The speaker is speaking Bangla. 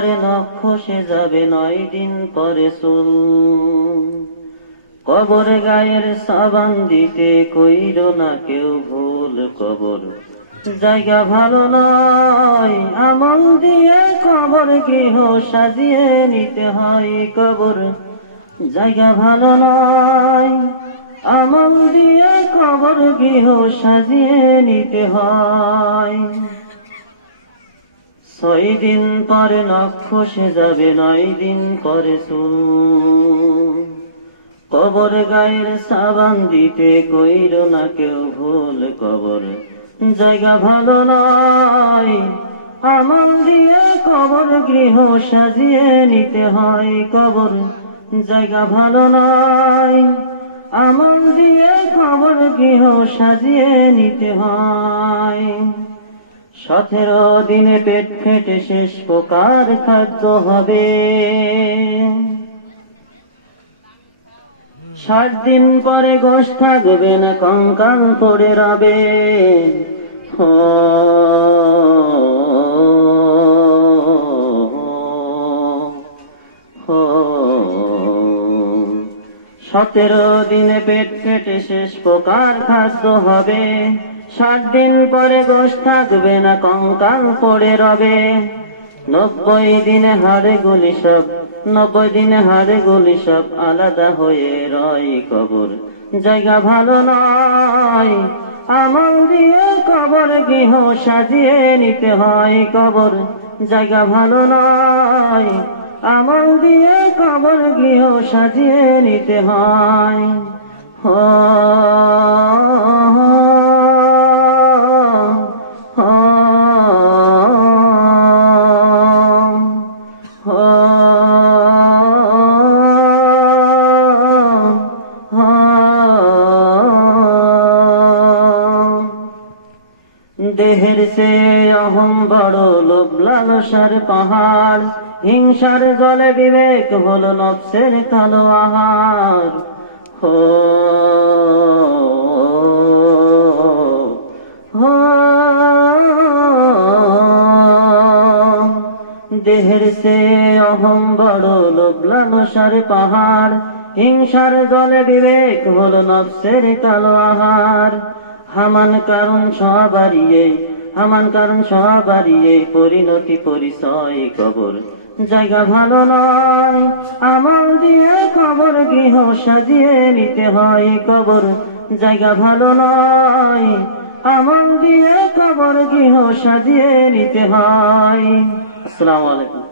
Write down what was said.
পরে নখ খসে যাবে 9 দিন পরে চুল। কবরে গায়ের সাবান দিতে কইরো না কেউ ভুল, কবর জায়গা ভালো নয়, আমল দিয়ে কবর গৃহ সাজিয়ে নিতে হয়। কবর জায়গা ভালো নয়, আমল দিয়ে কবর গৃহ সাজিয়ে নিতে হয়। 6 দিন পরে নখ খসে যাবে 9 দিন পরে চুল। কবর গায়ের সাবান দিতে কইরো না কেউ ভুল, কবর জায়গা ভালো নয়, আমল দিয়ে কবর গৃহ সাজিয়ে নিতে হয়। কবর জায়গা ভালো নয়, আমল দিয়ে কবর গৃহ সাজিয়ে নিতে হয়। 17 দিনে পেট ফেটে শেষ প্রকার খাদ্য হবে, 60 দিন পরে গোশ থাকবে না, কঙ্কাল পড়ে রবে। 17 দিনে পেট ফেটে শেষ প্রকার খাদ্য হবে, 60 দিন পরে গোশ থাকবে না, কঙ্কাল পড়ে রবে। 90 দিনে হাড়ে গুলি সব, 90 দিনে হাড়ে গুলি সব আলাদা হয়ে রয়। কবর জায়গা ভালো নয়, আমল দিয়ে কবর গৃহ সাজিয়ে নিতে হয়। কবর জায়গা ভালো নয়, আমল দিয়ে কবর গৃহ সাজিয়ে নিতে হয়। দেহের সে অহম বড়, লোভ লালসার পাহাড়, হিংসার জলে বিবেক হলো নফসের কালো আহার। দেহের সে অহম বড়, লোভ লালসার পাহাড়, হিংসার জলে বিবেক হলো নফসের কালো আহার। হামান কারণ সবারিয়ে, হামান কারণ সবারিয়ে পরিণতি পরিচয়। কবর জায়গা ভালো নয়, আমল দিয়ে কবর গৃহ সাজিয়ে নিতে হয়। কবর জায়গা ভালো নয়, আমল দিয়ে কবর গৃহ সাজিয়ে নিতে হয়। আসসালামু আলাইকুম।